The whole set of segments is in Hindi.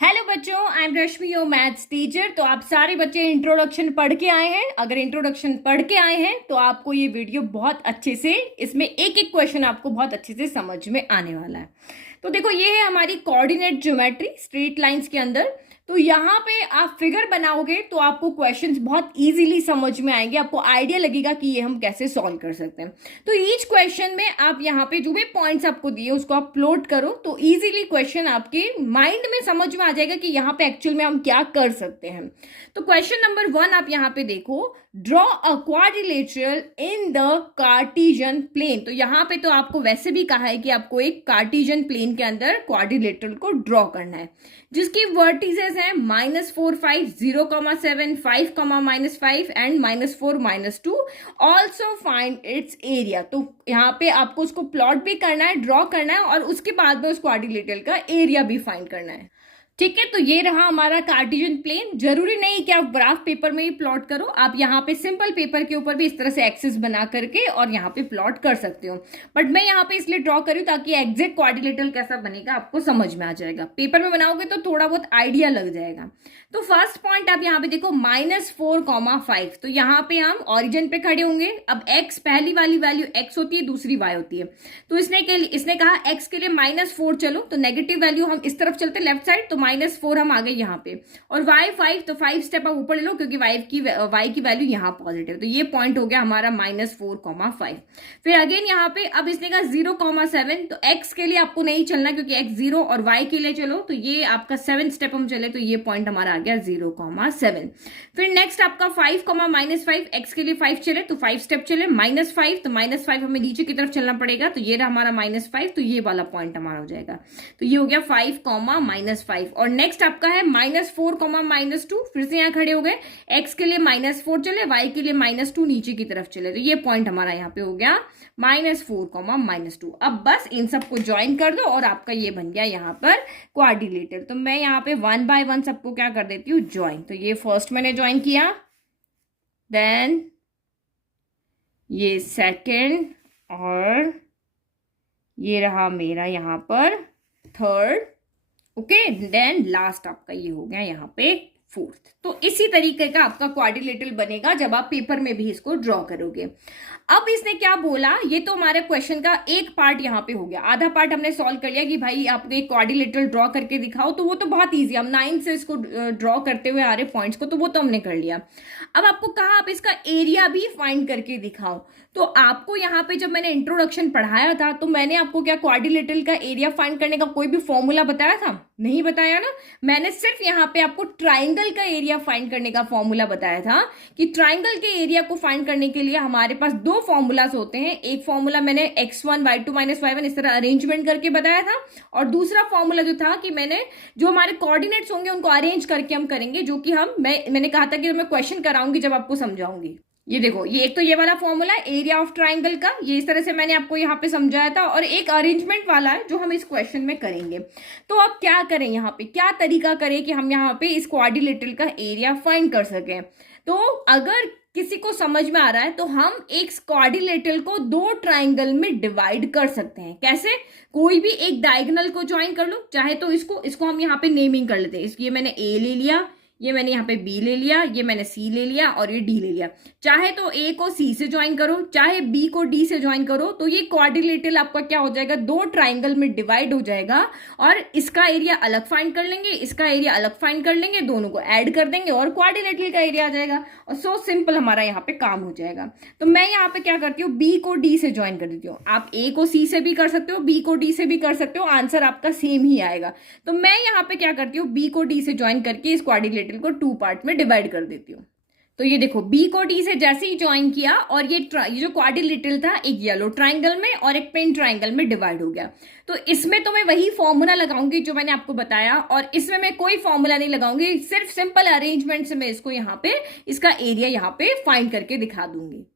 हेलो बच्चों, I am Rashmi, your maths teacher. तो आप सारे बच्चे इंट्रोडक्शन पढ़ के आए हैं। अगर इंट्रोडक्शन पढ़ के आए हैं तो आपको ये वीडियो बहुत अच्छे से, इसमें एक एक क्वेश्चन आपको बहुत अच्छे से समझ में आने वाला है। तो देखो, ये है हमारी कोऑर्डिनेट ज्योमेट्री स्ट्रेट लाइंस के अंदर। तो यहाँ पे आप फिगर बनाओगे तो आपको क्वेश्चंस बहुत इजीली समझ में आएंगे, आपको आइडिया लगेगा कि ये हम कैसे सॉल्व कर सकते हैं। तो ईच क्वेश्चन में आप यहाँ पे जो भी पॉइंट्स आपको दिए उसको आप प्लॉट करो तो इजीली क्वेश्चन आपके माइंड में समझ में आ जाएगा कि यहाँ पे एक्चुअल में हम क्या कर सकते हैं। तो क्वेश्चन नंबर 1 आप यहाँ पे देखो, draw a quadrilateral in the Cartesian plane. तो यहाँ पे तो आपको वैसे भी कहा है कि आपको एक कार्टेशियन प्लेन के अंदर क्वाड्रिलेटरल को ड्रॉ करना है, जिसकी वर्टिसेस हैं -4, 5, 0,7, 5, -5 and -4, -2। Also find its area. तो यहाँ पे आपको उसको प्लॉट भी करना है, ड्रॉ करना है, और उसके बाद में उस क्वाड्रिलेटरल का एरिया भी फाइंड करना है। ठीक है, तो ये रहा हमारा कार्टेशियन प्लेन। जरूरी नहीं कि आप ग्राफ पेपर में ही प्लॉट करो, आप यहाँ पे सिंपल पेपर के ऊपर भी इस तरह से एक्सिस बना करके और यहाँ पे प्लॉट कर सकते हो। बट मैं यहाँ पे इसलिए ड्रॉ करी ताकि एग्जैक्ट क्वाड्रिलेटरल कैसा बनेगा आपको समझ में आ जाएगा। पेपर में बनाओगे तो थोड़ा बहुत आइडिया लग जाएगा। तो फर्स्ट पॉइंट आप यहाँ पे देखो, -4,5। तो यहाँ पे हम ऑरिजिन पे खड़े होंगे। अब x, पहली वाली वैल्यू x होती है, दूसरी y होती है। तो इसने कहा x के लिए -4 चलो, तो नेगेटिव वैल्यू हम इस तरफ चलते लेफ्ट साइड, तो -4 हम आ गए यहाँ पे। और y 5, तो 5 स्टेप आप ऊपर ले लो क्योंकि y की वैल्यू यहाँ पॉजिटिव। तो ये पॉइंट हो गया हमारा -4,5। फिर अगेन यहाँ पे अब इसने कहा 0,7, तो x के लिए आपको नहीं चलना क्योंकि x 0, और y के लिए चलो, तो ये आपका 7 स्टेप हम चले, तो ये पॉइंट हमारा आ गया 0,7। फिर नेक्स्ट आपका 5, -5, x के लिए 5 चले, तो 5 स्टेप चले, -5, तो -5 हमें नीचे की तरफ चलना पड़ेगा, तो ये रहा हमारा -5, तो ये वाला पॉइंट हमारा हो जाएगा। तो ये हो गया 5, -5। और नेक्स्ट आपका है -4, -2। फिर से यहाँ खड़े हो गए, x के लिए -4 चले, y के लिए -2 नीचे की तरफ चले, तो ये पॉइंट हमारा यहाँ पे हो गया -4, -2। अब बस इन सबको ज्वाइन कर दो और आपका ये बन गया यहाँ पर क्वाड्रिलेटरल। तो मैं यहाँ पे 1 बाय 1 सबको क्या कर देती हूँ, ज्वाइन। तो ये फर्स्ट मैंने ज्वाइन किया, देन ये सेकंड, और ये रहा मेरा यहाँ पर थर्ड। ओके, देन लास्ट आपका ये हो गया यहाँ पे फोर्थ। तो इसी तरीके का आपका क्वाड्रिलेटरल बनेगा जब आप पेपर में भी इसको ड्रॉ करोगे। अब इसने क्या बोला, ये तो हमारे क्वेश्चन का एक पार्ट यहाँ पे हो गया, आधा पार्ट हमने सॉल्व कर लिया कि भाई आप एक क्वाड्रिलेटरल ड्रॉ करके दिखाओ। तो वो तो बहुत इजी, हम 9 से इसको ड्रॉ करते हुए आ रहे पॉइंट्स को, तो वो तो हमने कर लिया। अब आपको कहा आप इसका एरिया भी फाइंड करके दिखाओ। तो आपको यहाँ पे जब मैंने इंट्रोडक्शन पढ़ाया था तो मैंने आपको क्या क्वाड्रिलेटरल का एरिया फाइंड करने का कोई भी फॉर्मूला बताया था? नहीं बताया ना। मैंने सिर्फ यहाँ पे आपको ट्राइंगल का एरिया फाइंड करने का फॉर्मूला बताया था कि ट्राइंगल के एरिया को फाइंड करने के लिए हमारे पास दो फॉर्मूलाज होते हैं। एक फॉर्मूला मैंने x1 y2 -y1 इस तरह अरेंजमेंट करके बताया था, और दूसरा फॉर्मूला जो था कि मैंने जो हमारे कोऑर्डिनेट्स होंगे उनको अरेंज करके हम करेंगे, जो कि मैंने कहा था कि मैं क्वेश्चन कराऊंगी जब आपको समझाऊंगी। ये देखो, ये एक तो ये वाला फॉर्मूला एरिया ऑफ ट्राइंगल का, ये इस तरह से मैंने आपको यहाँ पे समझाया था, और एक अरेंजमेंट वाला है जो हम इस क्वेश्चन में करेंगे। तो अब क्या करें, यहाँ पे क्या तरीका करें कि हम यहाँ पे इस क्वाड्रिलेटरल का एरिया फाइंड कर सकें। तो अगर किसी को समझ में आ रहा है तो हम एक क्वाड्रिलेटरल को दो ट्राइंगल में डिवाइड कर सकते हैं। कैसे? कोई भी एक डायगोनल को ज्वाइन कर लो, चाहे तो इसको हम यहाँ पे नेमिंग कर लेते हैं। ये मैंने ए ले लिया, ये मैंने यहाँ पे बी ले लिया, ये मैंने सी ले लिया, और ये डी ले लिया। चाहे तो ए को सी से ज्वाइन करो, चाहे बी को डी से ज्वाइन करो, तो ये क्वाड्रिलेटरल आपका क्या हो जाएगा, दो ट्राइंगल में डिवाइड हो जाएगा। और इसका एरिया अलग फाइंड कर लेंगे, इसका एरिया अलग फाइंड कर लेंगे, दोनों को ऐड कर देंगे और क्वाड्रिलेटरल का एरिया आ जाएगा। और सो सिंपल हमारा यहाँ पे काम हो जाएगा। तो मैं यहाँ पे क्या करती हूँ, बी को डी से ज्वाइन कर देती हूँ। आप ए को सी से भी कर सकते हो, बी को डी से भी कर सकते हो, आंसर आपका सेम ही आएगा। तो मैं यहाँ पे क्या करती हूँ, बी को डी से ज्वाइन करके इस क्वाड्रिलेटरल को 2 पार्ट में डिवाइड कर देती हूँ। तो ये देखो, बी को डी से जैसे ही ज्वाइन किया, और ये जो क्वाड्रिलेटरल था एक येलो ट्राइंगल में और एक पिंक ट्राइंगल में डिवाइड हो गया। तो इसमें तो मैं वही फॉर्मूला लगाऊंगी जो मैंने आपको बताया, और इसमें मैं कोई फॉर्मूला नहीं लगाऊंगी, सिर्फ सिंपल अरेंजमेंट से मैं इसको यहाँ पे इसका एरिया यहाँ पे फाइंड करके दिखा दूंगी।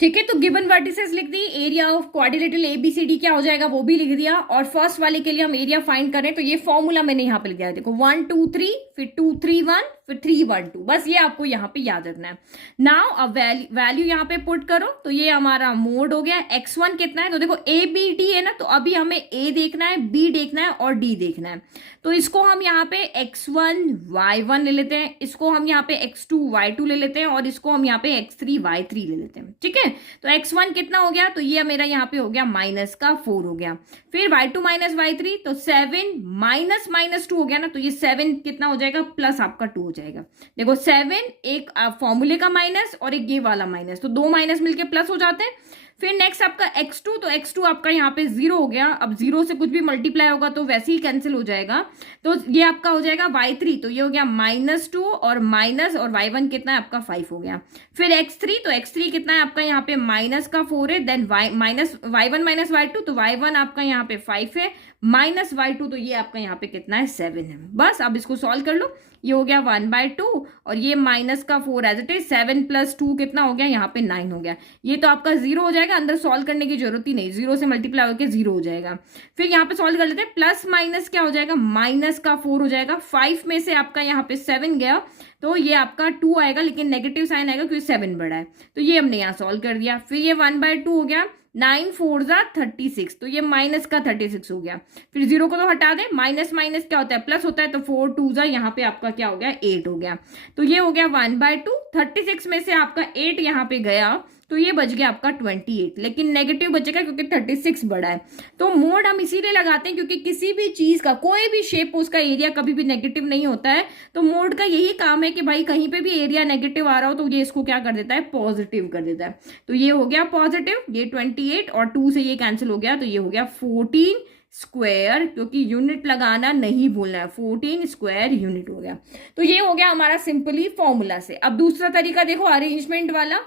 ठीक है, तो गिवन वर्टिसेस लिख दी, एरिया ऑफ क्वाड्रिलेटरल ABCD क्या हो जाएगा वो भी लिख दिया, और फर्स्ट वाले के लिए हम एरिया फाइंड करें तो ये फॉर्मूला मैंने यहाँ पे लिख दिया। देखो 1 2 3, फिर 2 3 1, फिर 3 1 2, बस ये आपको यहाँ पे याद रखना है। नाउ अब वैल्यू यहाँ पे पुट करो, तो ये हमारा मोड हो गया। x1 कितना है, तो देखो a b d है ना, तो अभी हमें a देखना है, b देखना है और d देखना है। तो इसको हम यहाँ पे x1 y1 ले लेते हैं, इसको हम यहाँ पे x2 y2 ले लेते हैं, और इसको हम यहाँ पे x3 y3 ले लेते हैं। ठीक है, तो x1 कितना हो गया, तो ये मेरा यहाँ पे हो गया -4 हो गया। फिर y2 माइनस y3, तो 7 -2 हो गया ना, तो ये 7 कितना हो जाएगा, प्लस आपका 2 हो जाएगा। देखो 7 एक फॉर्मूले का माइनस और एक ये वाला माइनस, तो दो माइनस मिलके प्लस हो जाते हैं। फिर नेक्स्ट आपका x2, तो x2 आपका यहाँ पे 0 हो गया। अब 0 से कुछ भी मल्टीप्लाई होगा तो वैसे ही कैंसिल हो जाएगा, तो ये आपका हो जाएगा y3, तो ये हो गया -2 और माइनस, और y1 कितना है आपका 5 हो गया। फिर x3, तो x3 कितना है आपका यहाँ पे -4 है, देन y1 माइनस y2, तो y1 आपका यहाँ पे 5 है, माइनस y2, तो ये आपका यहाँ पे कितना है 7 है। बस अब इसको सॉल्व कर लो, ये हो गया 1/2 और ये -4 एज इट इज, 7 + 2 कितना हो गया यहाँ पे 9 हो गया। ये तो आपका 0 हो जाएगा, अंदर सॉल्व करने की जरूरत ही नहीं, 0 से मल्टीप्लाई होकर 0 हो जाएगा। फिर यहाँ पे सॉल्व कर लेते हैं, प्लस माइनस क्या हो जाएगा, -4 हो जाएगा। 5 में से आपका यहाँ पे 7 गया, तो ये आपका 2 आएगा, लेकिन नेगेटिव साइन आएगा क्योंकि 7 बड़ा है, तो ये हमने यहाँ सॉल्व कर दिया। फिर ये 1/2 हो गया, 9 4 36, तो ये माइनस का 36 हो गया। फिर 0 को तो हटा दे, माइनस माइनस क्या होता है, प्लस होता है, तो 4 2 यहाँ पे आपका क्या हो गया 8 हो गया। तो ये हो गया 1/2, 36 में से आपका 8 यहाँ पे गया, तो ये बच गया आपका 28, लेकिन नेगेटिव बचेगा क्योंकि 36 बड़ा है। तो मोड हम इसीलिए लगाते हैं क्योंकि किसी भी चीज का कोई भी शेप उसका एरिया कभी भी नेगेटिव नहीं होता है, तो मोड का यही काम है कि भाई कहीं पे भी एरिया नेगेटिव आ रहा हो तो ये इसको क्या कर देता है, पॉजिटिव कर देता है। तो ये हो गया पॉजिटिव, ये 28 और 2 से ये कैंसिल हो गया, तो ये हो गया 14 स्क्वायर, क्योंकि यूनिट लगाना नहीं भूलना है, 14 स्क्वायर यूनिट हो गया। तो ये हो गया हमारा सिंपली फॉर्मूला से। अब दूसरा तरीका देखो अरेंजमेंट वाला,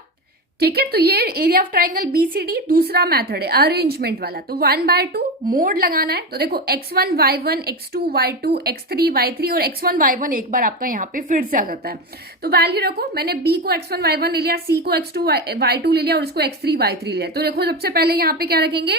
ठीक है, तो ये एरिया ऑफ ट्राइंगल बीसीडी दूसरा मेथड है अरेंजमेंट वाला। तो 1/2 मोड लगाना है, तो देखो x1 y1 x2 y2 x3 y3 और x1 y1 एक बार आपका यहाँ पे फिर से आ जाता है। तो वैल्यू रखो, मैंने b को x1 y1 ले लिया, c को x2 y2 ले लिया और इसको x3 y3 ले लिया। तो देखो सबसे पहले यहाँ पे क्या रखेंगे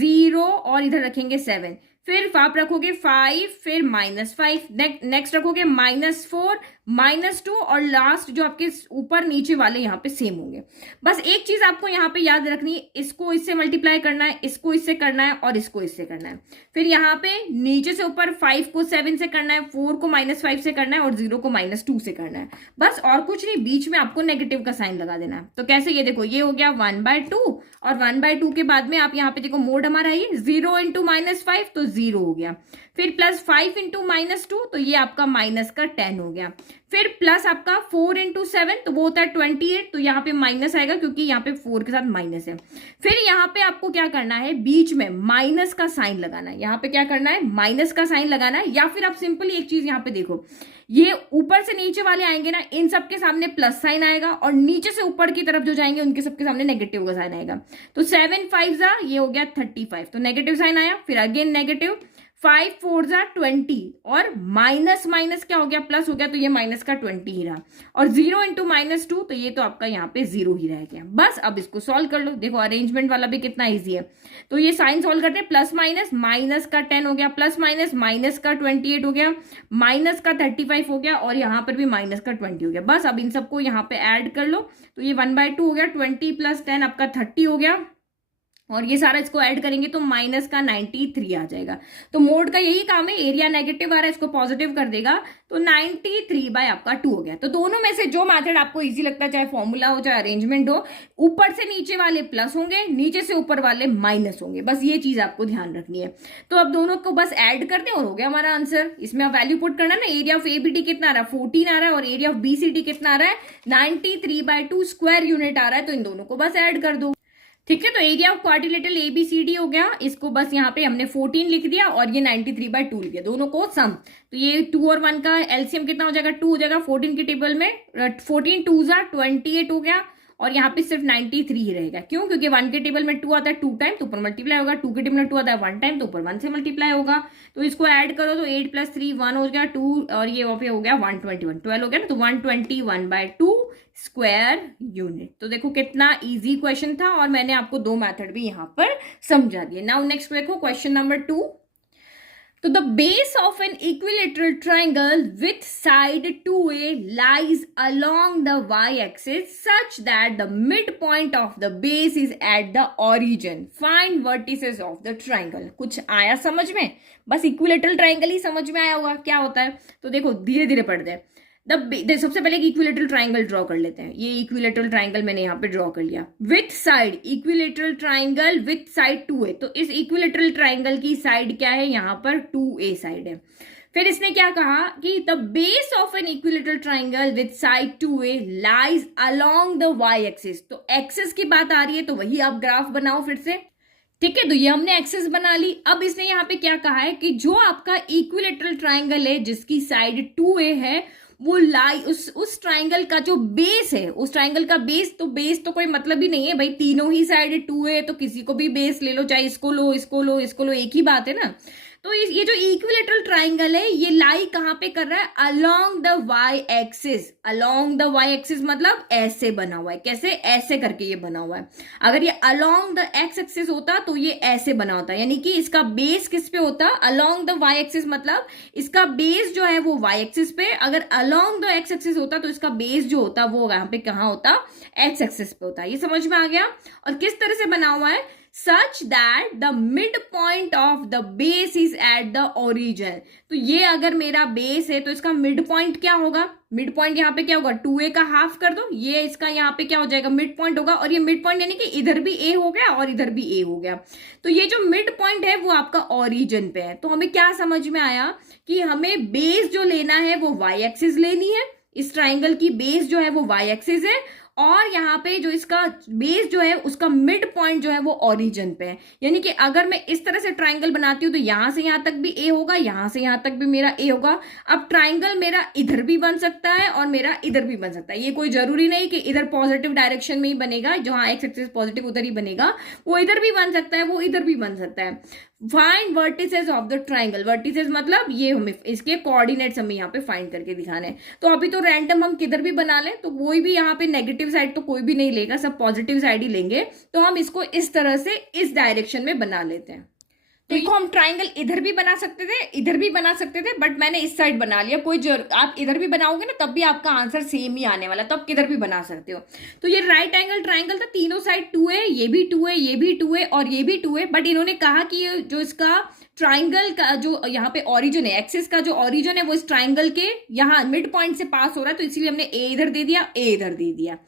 0 और इधर रखेंगे 7, फिर आप रखोगे 5, फिर -5, नेक्स्ट रखोगे -4 -2 और लास्ट जो आपके ऊपर नीचे वाले यहाँ पे सेम होंगे। बस एक चीज आपको यहाँ पे याद रखनी है, इसको इससे मल्टीप्लाई करना है, इसको इससे करना है और इसको इससे करना है। फिर यहाँ पे नीचे से ऊपर 5 को 7 से करना है, 4 को -5 से करना है और 0 को -2 से करना है, बस और कुछ नहीं। बीच में आपको नेगेटिव का साइन लगा देना है। तो कैसे, ये देखो ये हो गया 1/2 और 1/2 के बाद में आप यहाँ पे देखो मोड हमारा ये 0 × -5, तो 0 हो गया। फिर +5 × -2, तो ये आपका -10 हो गया। फिर प्लस आपका 4 × 7, तो वो होता है 28, तो यहाँ पे माइनस आएगा क्योंकि यहाँ पे 4 के साथ माइनस है। फिर यहाँ पे आपको क्या करना है, बीच में माइनस का साइन लगाना है। यहाँ पे क्या करना है, माइनस का साइन लगाना है, या फिर आप सिंपली एक चीज यहाँ पे देखो, ये ऊपर से नीचे वाले आएंगे ना, इन सबके सामने प्लस साइन आएगा और नीचे से ऊपर की तरफ जो जाएंगे उनके सबके सामने नेगेटिव का साइन आएगा। तो 7 5 ये हो गया 35, तो नेगेटिव साइन आया, फिर अगेन नेगेटिव, 5 4 20 और माइनस माइनस क्या हो गया, प्लस हो गया, तो ये माइनस का 20 ही रहा, और 0 × -2, तो ये तो आपका यहाँ पे 0 ही रह गया। बस अब इसको सॉल्व कर लो, देखो अरेंजमेंट वाला भी कितना इजी है। तो ये साइन सॉल्व करते हैं, प्लस माइनस, माइनस का 10 हो गया, प्लस माइनस, माइनस का 28 हो गया, माइनस का 35 हो गया और यहाँ पर भी माइनस का 20 हो गया। बस अब इन सबको यहाँ पे ऐड कर लो, तो ये 1/2 हो गया, 20 + 10 आपका 30 हो गया, और ये सारा इसको ऐड करेंगे तो माइनस का 93 आ जाएगा। तो मोड का यही काम है, एरिया नेगेटिव आ रहा है इसको पॉजिटिव कर देगा, तो 93 आपका 2 हो गया। तो दोनों में से जो मेथड आपको इजी लगता है, चाहे फॉर्मूला हो चाहे अरेंजमेंट हो, ऊपर से नीचे वाले प्लस होंगे, नीचे से ऊपर वाले माइनस होंगे, बस ये चीज आपको ध्यान रखनी है। तो अब दोनों को बस ऐड कर दें और हो गया हमारा आंसर। इसमें आप वैल्यू पुट करना ना, एरिया ऑफ एबीडी कितना आ रहा है 14 आ रहा है और एरिया ऑफ बीसीडी कितना आ रहा है 93/2 स्क्वायर यूनिट आ रहा है, तो इन दोनों को बस ऐड कर दो। ठीक है, तो एरिया ऑफ क्वाड्रिलेटरल एबीसीडी हो गया, इसको बस यहाँ पे हमने 14 लिख दिया और ये 93/2 लिख दिया, दोनों को सम। तो ये 2 और 1 का एलसीएम कितना हो जाएगा, 2 हो जाएगा 14 की टेबल में, 14 2 28 हो गया और यहाँ पे सिर्फ 93 ही रहेगा। क्यों, क्योंकि 1 के टेबल में 2 आता है 2 टाइम, तो ऊपर मल्टीप्लाई होगा, 2 के टेबल में 2 आता है 1 टाइम, तो ऊपर 1 से मल्टीप्लाई होगा। तो इसको ऐड करो तो 8 + 3 1 हो गया 2 और ये वहाँ पे हो गया 121 12 हो गया ना, तो 121/2 स्क्वायर यूनिट। तो देखो कितना इजी क्वेश्चन था और मैंने आपको 2 मेथड भी यहाँ पर समझा दिए। नाउ नेक्स्ट देखो क्वेश्चन नंबर 2। तो the base of an equilateral triangle with side 2a lies along the y-axis such that the midpoint of the base is at the origin. Find vertices of the triangle. कुछ आया समझ में? बस इक्विलेटरल ट्राइंगल ही समझ में आया होगा क्या होता है। तो देखो धीरे धीरे पढ़ते हैं। सबसे पहले एक इक्विलेटरल ट्राइंगल ड्रॉ कर लेते हैं। ये इक्विलेटरल ट्राइंगल मैंने यहाँ पे ड्रॉ कर लिया। With side equilateral triangle with side 2a, तो इस इक्विलेटरल ट्राइंगल की साइड क्या है, यहाँ पर 2a साइड है। फिर इसने क्या कहा कि the base of an equilateral triangle with side 2a lies along the Y axis. तो एक्सिस की बात आ रही है तो वही आप ग्राफ बनाओ फिर से, ठीक है। तो ये हमने एक्सिस बना ली। अब इसने यहाँ पे क्या कहा है कि जो आपका इक्विलेटरल ट्राइंगल है जिसकी साइड 2a है, वो उस ट्राइंगल का जो बेस है, उस ट्राइंगल का बेस तो कोई मतलब ही नहीं है भाई, तीनों ही साइड 2a है तो किसी को भी बेस ले लो, चाहे इसको लो इसको लो इसको लो, एक ही बात है ना। तो ये जो इक्विलेटरल ट्राइंगल है ये लाई कहां पे कर रहा है, along the Y axis. Along the Y axis मतलब ऐसे बना हुआ है, कैसे, ऐसे करके ये बना हुआ है। अगर ये अलोंग द एक्स एक्सिस होता तो ये ऐसे बना होता, यानी कि इसका बेस किस पे होता, अलोंग द वाई एक्सिस, मतलब इसका बेस जो है वो वाई एक्सिस पे। अगर अलोंग द एक्स एक्सिस होता तो इसका बेस जो होता वो यहाँ पे कहाँ होता, एक्स एक्सिस पे होता। ये समझ में आ गया। और किस तरह से बना हुआ है, such that the midpoint of the base is at the origin। तो ये अगर मेरा बेस है तो इसका मिड पॉइंट क्या होगा, मिड पॉइंट यहाँ पे क्या होगा, 2a का हाफ कर दो, ये इसका यहाँ पे क्या हो जाएगा, मिड पॉइंट होगा। और ये मिड पॉइंट यानी कि इधर भी a हो गया और इधर भी a हो गया। तो ये जो मिड पॉइंट है वो आपका ओरिजिन पे है। तो हमें क्या समझ में आया कि हमें बेस जो लेना है वो वाई एक्सिस लेनी है। इस ट्राइंगल की बेस जो है वो वाई एक्सिस है और यहाँ पे जो इसका बेस जो है उसका मिड पॉइंट जो है वो ओरिजिन पे है। यानी कि अगर मैं इस तरह से ट्राइंगल बनाती हूँ तो यहां से यहां तक भी ए होगा, यहां से यहां तक भी मेरा ए होगा। अब ट्राइंगल मेरा इधर भी बन सकता है और मेरा इधर भी बन सकता है। ये कोई जरूरी नहीं कि इधर पॉजिटिव डायरेक्शन में ही बनेगा, जहां एक्स एक्सिस पॉजिटिव उधर ही बनेगा, वो इधर भी बन सकता है, वो इधर भी बन सकता है। Find vertices of the triangle. Vertices मतलब ये हमें इसके कोऑर्डिनेट्स हमें यहाँ पे फाइंड करके दिखाने हैं। तो अभी तो रैंडम हम किधर भी बना लें तो कोई भी यहाँ पे नेगेटिव साइड तो कोई भी नहीं लेगा, सब पॉजिटिव साइड ही लेंगे। तो हम इसको इस तरह से इस डायरेक्शन में बना लेते हैं। देखो हम ट्राइंगल इधर भी बना सकते थे, इधर भी बना सकते थे, बट मैंने इस साइड बना लिया। आप इधर भी बनाओगे ना तब भी आपका आंसर सेम ही आने वाला, तो आप किधर भी बना सकते हो। तो ये राइट एंगल ट्राइंगल था, तीनों साइड 2 है, ये भी 2 है, ये भी 2 है और ये भी 2 है। बट इन्होंने कहा कि जो इसका ट्राइंगल का जो यहाँ पे ओरिजिन है, एक्सिस का जो ओरिजिन है वो इस ट्राइंगल के यहाँ मिड पॉइंट से पास हो रहा है, तो इसीलिए हमने ए इधर दे दिया, ए इधर दे दिया।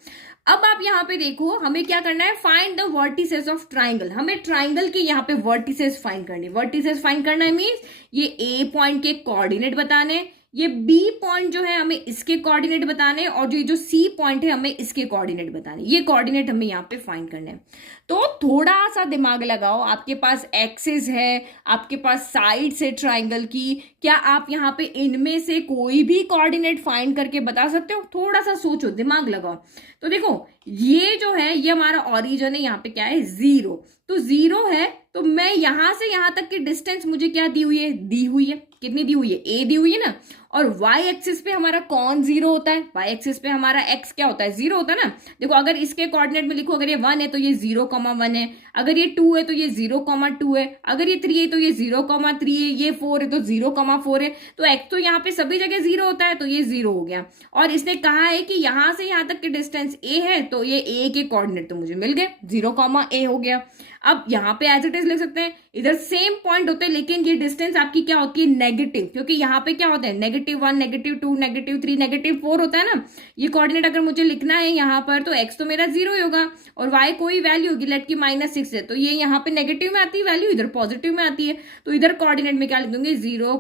अब आप यहाँ पे देखो हमें क्या करना है, find the vertices of triangle. हमें ट्राइंगल के यहाँ पे वर्टिसेस फाइंड करनी। वर्टिसेस फाइंड करना है मीन्स ये ए पॉइंट के कोऑर्डिनेट बताने, ये बी पॉइंट जो है हमें इसके कोऑर्डिनेट बताने और जो सी पॉइंट है हमें इसके कोऑर्डिनेट बताने। ये कोऑर्डिनेट हमें यहाँ पे फाइंड करने हैं। तो थोड़ा सा दिमाग लगाओ, आपके पास एक्सिस है, आपके पास साइड्स है ट्राइंगल की, क्या आप यहाँ पे इनमें से कोई भी कोऑर्डिनेट फाइंड करके बता सकते हो? थोड़ा सा सोचो, दिमाग लगाओ। तो देखो ये जो है ये हमारा ओरिजिन है, यहाँ पे क्या है 0, तो 0 है। तो मैं यहां से यहां तक की डिस्टेंस मुझे क्या दी हुई है, दी हुई है, कितनी दी हुई है, a दी हुई है ना। और y एक्सिस पे हमारा कौन 0 होता है, y एक्सिस पे हमारा x क्या होता है, 0 होता है ना। देखो अगर इसके कोऑर्डिनेट में लिखो, अगर ये 1 है तो ये 0,1 है, अगर ये 2 है तो ये 0,2 है, अगर ये 3 है तो ये 0,3 है, ये 4 है तो 0,4 है। तो x तो यहाँ पे सभी जगह 0 होता है, तो ये 0 हो गया। और इसने कहा है कि यहां से यहां तक की डिस्टेंस a है, तो ये a के कोऑर्डिनेट तो मुझे मिल गए, 0,a हो गया। अब यहाँ पे एज इट इज लिख सकते हैं, इधर सेम पॉइंट होते हैं लेकिन ये डिस्टेंस आपकी क्या होती है, नेगेटिव, क्योंकि यहाँ पे क्या होता है -1, -2, -3, -4 होता है ना। ये कोऑर्डिनेट अगर मुझे लिखना है यहाँ पर तो x तो मेरा 0 ही होगा और y कोई वैल्यू होगी, लेट की -6 है, तो ये यहाँ पे नेगेटिव में आती है वैल्यू, इधर पॉजिटिव में आती है। तो इधर कोऑर्डिनेट में क्या लिख दूंगी, 0,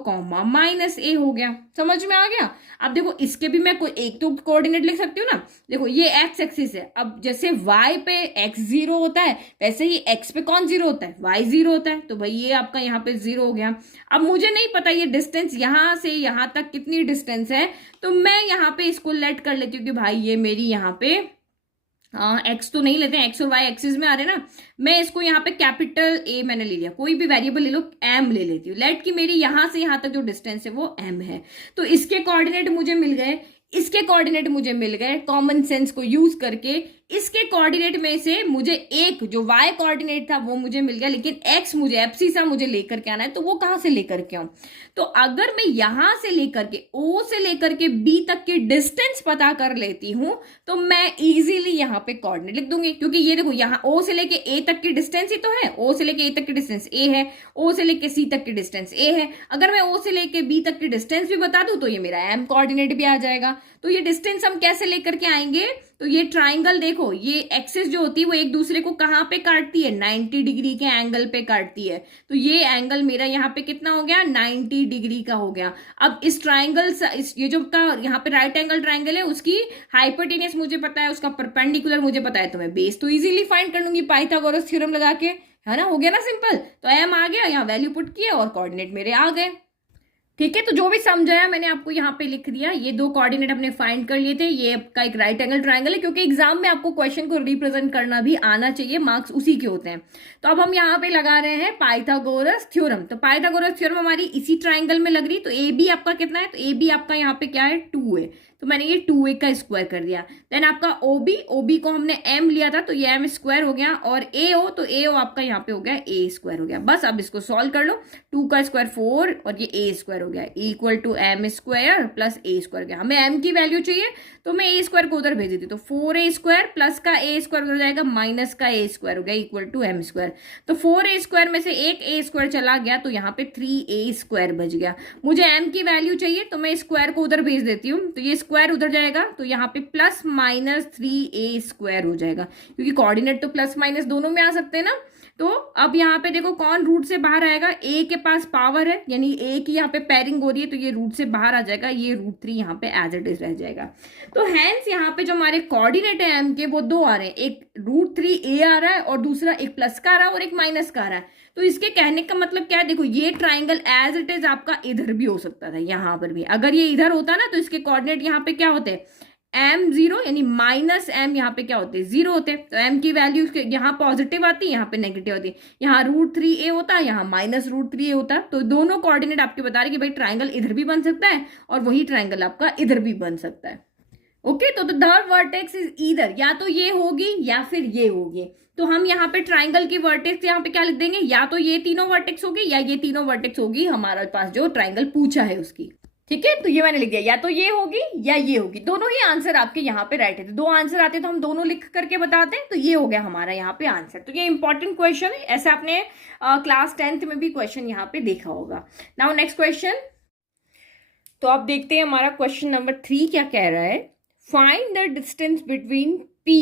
-a हो गया। समझ में आ गया। अब देखो इसके भी मैं कोई एक तो कोऑर्डिनेट लिख सकती हूँ ना। देखो ये x एक्सिस है, अब जैसे y पे x 0 होता है वैसे ही x पे कौन 0 होता है, y 0 होता है। तो भाई ये आपका यहाँ पे 0 हो गया। अब मुझे नहीं पता ये डिस्टेंस यहाँ से यहाँ तक कितनी डिस्टेंस है, तो मैं यहाँ पे इसको लेट कर लेती हूँ कि भाई ये मेरी यहाँ पे एक्स तो नहीं लेते हैं, एक्स और वाई एक्सिस में आ रहे हैं ना। मैं इसको यहाँ पे कैपिटल ए मैंने ले लिया, कोई भी वेरिएबल ले लो, एम ले लेती हूँ। लेट की मेरी यहाँ से यहाँ तक जो डिस्टेंस है वो एम है। तो इसके कोऑर्डिनेट मुझे मिल गए, इसके कोऑर्डिनेट मुझे मिल गए कॉमन सेंस को यूज करके। इसके कोऑर्डिनेट में से मुझे एक जो y कोऑर्डिनेट था वो मुझे मिल गया, लेकिन x मुझे एब्सिसा मुझे लेकर के आना है, तो वो कहां से लेकर के आऊं? तो अगर मैं यहां से लेकर के o से लेकर के b तक की डिस्टेंस पता कर लेती हूं तो मैं इजीली यहां पे कोऑर्डिनेट लिख दूंगी, क्योंकि ये देखो यहां o से लेके a तक की डिस्टेंस ही तो है, o से लेके a तक की डिस्टेंस a है, o से लेके c तक की डिस्टेंस a है। अगर मैं o से लेके b तक की डिस्टेंस भी बता दूं तो ये मेरा m कोऑर्डिनेट भी आ जाएगा। तो ये डिस्टेंस हम कैसे लेकर के आएंगे? तो ये ट्राइंगल देखो, ये एक्सिस जो होती है वो एक दूसरे को कहां पे काटती है? 90 डिग्री के एंगल पे काटती है। तो ये एंगल मेरा यहाँ पे कितना हो गया? 90 डिग्री का हो गया। अब इस ट्राइंगल ये जो का यहाँ पे राइट एंगल ट्राइंगल है उसकी हाइपोटेनियस मुझे पता है, उसका परपेंडिकुलर मुझे पता है, तो मैं बेस तो इजीली फाइंड कर लूंगी पाइथागोरस थ्योरम लगा के, है ना? हो गया ना सिंपल। तो एम आ गया, यहाँ वैल्यू पुट किया और कोऑर्डिनेट मेरे आ गए। ठीक है, तो जो भी समझाया मैंने आपको यहाँ पे लिख दिया। ये दो कोऑर्डिनेट हमने फाइंड कर लिए थे। ये आपका एक राइट एंगल ट्रायंगल है, क्योंकि एग्जाम में आपको क्वेश्चन को रिप्रेजेंट करना भी आना चाहिए, मार्क्स उसी के होते हैं। तो अब हम यहाँ पे लगा रहे हैं पाइथागोरस थ्योरम। तो पाइथागोरस थ्योरम हमारी इसी ट्राइंगल में लग रही। तो ए बी आपका कितना है? तो ए बी आपका यहाँ पे क्या है? 2 है। तो मैंने ये 2a का स्क्वायर कर दिया। देन आपका OB को हमने m लिया था तो ये m स्क्वायर हो गया, और AO तो AO आपका यहाँ पे हो गया a स्क्वायर हो गया। बस अब इसको सॉल्व कर लो। 2 का स्क्वायर 4 और ये a स्क्वायर हो गया, equal to m square plus a square गया। हमें m की वैल्यू चाहिए तो मैं a स्क्वायर को उधर भेज देती, तो 4a स्क्वायर प्लस का a स्क्वायर हो जाएगा माइनस का a स्क्वायर हो गया, इक्वल टू m स्क्वायर। तो 4a स्क्वायर में से एक a स्क्वायर चला गया तो यहाँ पे 3a स्क्वायर बच गया। मुझे m की वैल्यू चाहिए तो मैं स्क्वायर को उधर भेज देती हूँ, तो ये स्क्वायर उधर जाएगा तो यहाँ पे प्लस माइनस 3a स्क्वायर हो जाएगा, क्योंकि कोऑर्डिनेट तो प्लस माइनस दोनों में आ सकते हैं ना। तो अब यहाँ पे देखो कौन रूट से बाहर आएगा? a के पास पावर है, यानी a की यहाँ पे पेयरिंग हो रही है, तो ये रूट से बाहर आ जाएगा, ये √3 यहाँ पे एज इट इज रह जाएगा। तो हैंस यहाँ पे जो हमारे कोऑर्डिनेट है m के वो दो आ रहे हैं, एक √3a आ रहा है और दूसरा एक प्लस का आ रहा है और एक माइनस का आ रहा है। तो इसके कहने का मतलब क्या है? देखो ये ट्राइंगल एज इट इज आपका इधर भी हो सकता था, यहाँ पर भी। अगर ये इधर होता ना तो इसके कोऑर्डिनेट यहाँ पे क्या होते? m0 यानी माइनस m, यहाँ पे क्या होते? 0 होते। तो m की वैल्यू यहाँ पॉजिटिव आती है, यहाँ पे नेगेटिव आती है। यहाँ √3a होता है, यहाँ माइनस √3a होता है। तो दोनों कोऑर्डिनेट आपके बता रहे कि भाई ट्राइंगल इधर भी बन सकता है और वही ट्राइंगल आपका इधर भी बन सकता है। ओके, तो द वर्टेक्स इज ईदर, या तो ये होगी या फिर ये होगी। तो हम यहाँ पे ट्राइंगल की वर्टेक्स यहाँ पे क्या लिख देंगे? या तो ये तीनों वर्टेक्स होगी या ये तीनों वर्टेक्स होगी, हमारे पास जो ट्राइंगल पूछा है उसकी। ठीक है, तो ये मैंने लिख दिया, या तो ये होगी या ये होगी। दोनों ही आंसर आपके यहाँ पे राइट है। तो दो आंसर आते तो हम दोनों लिख करके बताते हैं, तो ये हो गया हमारा यहाँ पे आंसर। तो ये इंपॉर्टेंट क्वेश्चन है, ऐसे आपने क्लास 10th में भी क्वेश्चन यहाँ पे देखा होगा। नाउ नेक्स्ट क्वेश्चन, तो आप देखते हैं हमारा क्वेश्चन नंबर 3 क्या कह रहा है। Find the distance between P,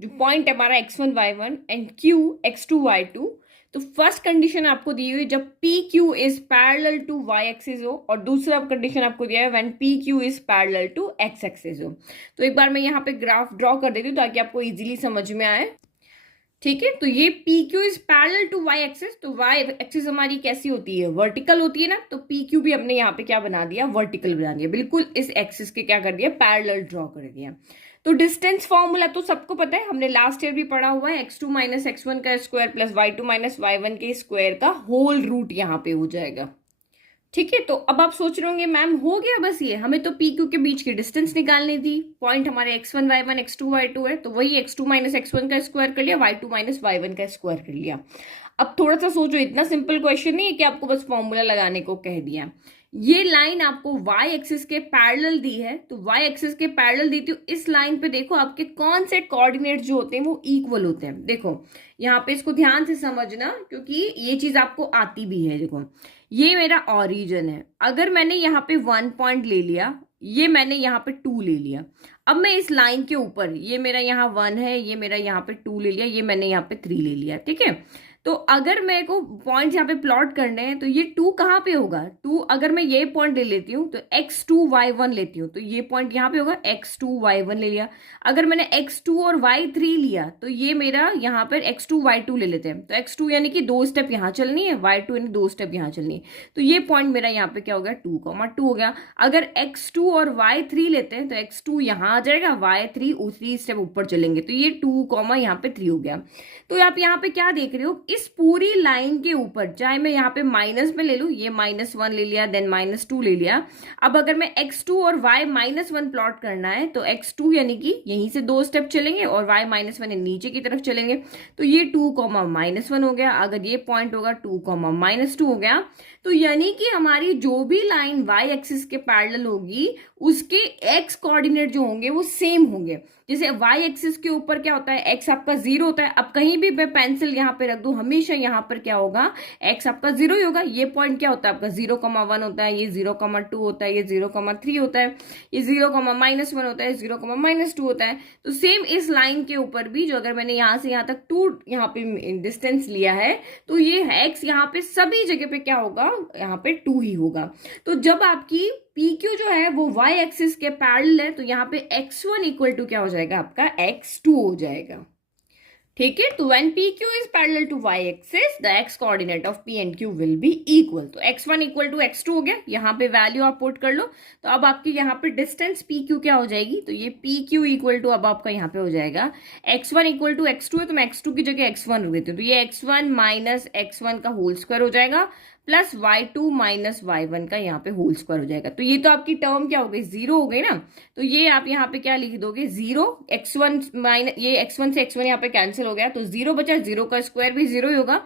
जो पॉइंट है हमारा x1 y1 and Q x2 y2। तो फर्स्ट कंडीशन आपको दी हुई जब PQ is parallel to y axis हो, और दूसरा कंडीशन आपको दिया है when PQ is parallel to x axis हो। तो एक बार मैं यहाँ पे ग्राफ ड्रॉ कर देती हूँ ताकि आपको इजीली समझ में आए। ठीक है, तो ये PQ is parallel to y axis. तो y एक्सिस हमारी कैसी होती है? वर्टिकल होती है ना। तो PQ भी हमने यहाँ पे क्या बना दिया? वर्टिकल बना दिया, बिल्कुल इस एक्सिस के क्या कर दिया? पैरेलल ड्रॉ कर दिया। तो डिस्टेंस फॉर्मूला तो सबको पता है, हमने लास्ट ईयर भी पढ़ा हुआ है। x2 माइनस x1 का square plus y2 minus y1 के स्क्वायर का होल रूट यहाँ पे हो जाएगा। ठीक है, तो अब आप सोच रहे होंगे मैम हो गया बस ये, हमें तो PQ के बीच की डिस्टेंस निकालनी थी। पॉइंट हमारे x1 y1 x2 y2 है, तो वही x2 माइनस x1 का स्क्वायर कर लिया, y2 माइनस y1 का स्क्वायर कर लिया। अब थोड़ा सा सोचो, इतना सिंपल क्वेश्चन नहीं है कि आपको बस फॉर्मूला लगाने को कह दिया। ये लाइन आपको y एक्सिस के पैरेलल दी है, तो y एक्सिस के पैरेलल दी थी। इस लाइन पे देखो आपके कौन से कोऑर्डिनेट जो होते हैं वो इक्वल होते हैं। देखो यहाँ पे इसको ध्यान से समझना, क्योंकि ये चीज आपको आती भी है। देखो ये मेरा ऑरिजिन है, अगर मैंने यहाँ पे 1 पॉइंट ले लिया, ये मैंने यहाँ पे 2 ले लिया। अब मैं इस लाइन के ऊपर, ये मेरा यहाँ 1 है, ये मेरा यहाँ पे 2 ले लिया, ये मैंने यहाँ पे 3 ले लिया। ठीक है, तो अगर मेरे को पॉइंट यहाँ पे प्लॉट करने हैं तो ये 2 कहाँ पे होगा? 2 अगर मैं ये पॉइंट ले लेती हूँ तो x2 y1 लेती हूँ, तो ये पॉइंट यहाँ पे होगा, x2 y1 ले लिया। अगर मैंने x2 और y3 लिया तो ये मेरा यहाँ पर x2 y2 ले लेते हैं। तो x2 यानी कि 2 स्टेप यहाँ चलनी है, y2 यानी 2 स्टेप यहाँ चलनी है। तो ये पॉइंट मेरा यहाँ पे क्या हो गया? 2,2 हो गया। अगर x2 और y3 लेते हैं तो x2 यहाँ आ जाएगा, y3 उसी स्टेप ऊपर चलेंगे, तो ये 2, यहाँ पे 3 हो गया। तो आप यहाँ पे क्या देख रहे हो? इस पूरी लाइन के ऊपर, चाहे मैं यहाँ पे माइनस में ले लूँ, ये -1 ले लिया, देन -2 ले लिया। अब अगर मैं x2 और y -1 प्लॉट करना है तो x2 यानी कि यहीं से 2 स्टेप चलेंगे और y -1 नीचे की तरफ चलेंगे, तो ये 2, -1 हो गया। अगर ये पॉइंट होगा 2, -2 हो गया। तो यानी कि हमारी जो भी लाइन y एक्सिस के पैरेलल होगी उसके x कोऑर्डिनेट जो होंगे वो सेम होंगे। जैसे y एक्सिस के ऊपर क्या होता है, x आपका 0 होता है। अब कहीं भी मैं पेंसिल यहाँ पे रख दूं, हमेशा यहाँ पर क्या होगा, x आपका 0 ही होगा। ये पॉइंट क्या होता है आपका 0,1 होता है, ये 0,2 होता है, ये 0,3 होता है, ये 0,-1 होता है, 0,-2 होता है। तो सेम इस लाइन के ऊपर भी, जो अगर मैंने यहाँ से यहाँ तक 2 यहाँ पे डिस्टेंस लिया है, तो ये x यहाँ पे सभी जगह पे क्या होगा, यहाँ पे 2 ही होगा। तो जब आपकी PQ जो है वो y एक्सिस के पैरेलल है, तो यहाँ पे x1 इक्वल टू क्या हो जाएगा आपका x2 हो जाएगा। ठीक है, तो when PQ is parallel to y axis, the x coordinate of P and Q will be equal। तो x1 इक्वल टू x2 हो गया, यहाँ पे वैल्यू आप पुट कर लो। तो अब आपकी यहाँ पे डिस्टेंस PQ क्या हो जाएगी, तो ये PQ इक्वल टू अब आपका यहाँ पे हो जाएगा x1 इक्वल टू x2 है, तो मैं x2 की जगह x1 रख देती हूँ। तो ये x1 माइनस x1 का होल स्क्वायर हो जाएगा, प्लस y2 माइनस y1 का यहाँ पे होल स्क्वायर हो जाएगा। तो ये तो आपकी टर्म क्या हो गई, 0 हो गई ना। तो ये आप यहाँ पे क्या लिख दोगे, 0, x1 माइनस ये x1 से x1 यहाँ पे कैंसिल हो गया, तो 0 बचा, 0 का स्क्वायर भी 0 ही होगा।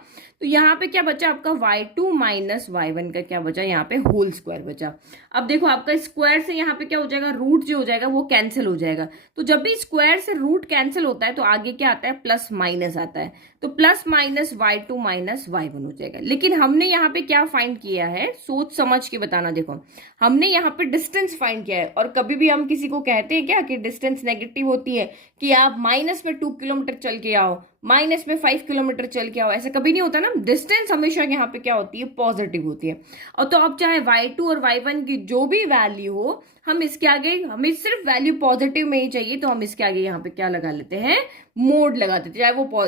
तो यहाँ पे क्या बचा आपका y2 माइनस y1 का क्या बचा, यहाँ पे होल स्क्वायर बचा। अब देखो आपका स्क्वायर से यहाँ पे क्या हो जाएगा, रूट जो हो जाएगा वो कैंसिल हो जाएगा। तो जब भी स्क्वायर से रूट कैंसिल होता है तो आगे क्या आता है, प्लस माइनस आता है। तो plus minus y2 minus y1 हो जाएगा। लेकिन हमने यहाँ पे क्या फाइंड किया है, सोच समझ के बताना। देखो हमने यहाँ पे डिस्टेंस फाइंड किया है, और कभी भी हम किसी को कहते हैं क्या कि डिस्टेंस नेगेटिव होती है, कि आप माइनस में 2 किलोमीटर चल के आओ, माइनस में 5 किलोमीटर चल के आओ, ऐसा कभी नहीं होता ना। डिस्टेंस हमेशा यहाँ पे क्या होती है, पॉजिटिव होती है। और तो अब चाहे y2 और y1 की जो भी वैल्यू हो, हम इसके आगे, हमें सिर्फ वैल्यू पॉजिटिव में ही चाहिए, तो हम इसके आगे यहाँ पे क्या लगा लेते हैं, मोड लगा देते हैं।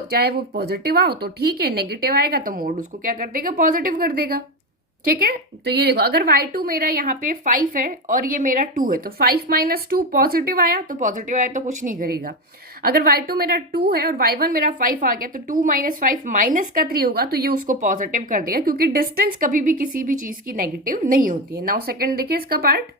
चाहे वो पॉजिटिव आओ तो ठीक है, नेगेटिव आएगा तो मोड उसको क्या कर देगा, पॉजिटिव कर देगा। ठीक है, तो ये देखो अगर y2 मेरा यहाँ पे 5 है और ये मेरा 2 है, तो 5 माइनस 2 पॉजिटिव आया, तो पॉजिटिव आया तो कुछ नहीं करेगा। अगर y2 मेरा 2 है और y1 मेरा 5 आ गया, तो 2 माइनस 5 माइनस का 3 होगा, तो ये उसको पॉजिटिव कर देगा, क्योंकि डिस्टेंस कभी भी किसी भी चीज की नेगेटिव नहीं होती है। नाउ सेकंड देखिए इसका पार्ट।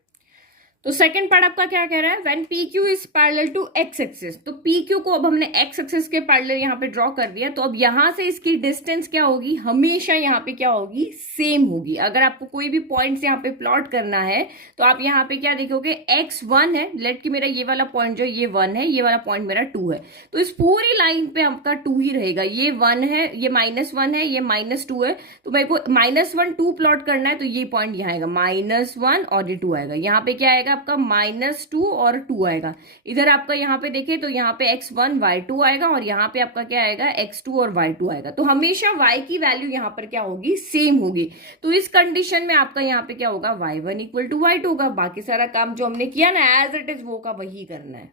तो सेकंड पार्ट आपका क्या कह रहा है, when PQ is parallel to x axis. तो PQ को अब हमने x एक्सिस के पैरेलल यहाँ पे ड्रॉ कर दिया, तो अब यहाँ से इसकी डिस्टेंस क्या होगी, हमेशा यहाँ पे क्या होगी, सेम होगी। अगर आपको कोई भी पॉइंट्स यहाँ पे प्लॉट करना है तो आप यहाँ पे क्या देखोगे, x1 है, लेट कि मेरा ये वाला पॉइंट जो ये 1 है, ये वाला पॉइंट मेरा 2 है, तो इस पूरी लाइन पे आपका 2 ही रहेगा। ये 1 है, ये -1 है, ये -2 है, तो मेरे को -1 2 प्लॉट करना है, तो ये पॉइंट यहाँ आएगा -1 और ये 2 आएगा। यहाँ पे क्या आएगा आपका -2 और 2 आएगा। इधर आपका यहाँ पे देखे तो यहाँ पे x1 y2 आएगा, और यहाँ पे आपका क्या आएगा, x2 और y2 आएगा। तो हमेशा y की वैल्यू यहाँ पर क्या होगी, सेम होगी। तो इस कंडीशन में आपका यहाँ पे क्या होगा, y1 इक्वल टू y2 होगा। बाकी सारा काम जो हमने किया ना एज इट इज वो का वही करना है।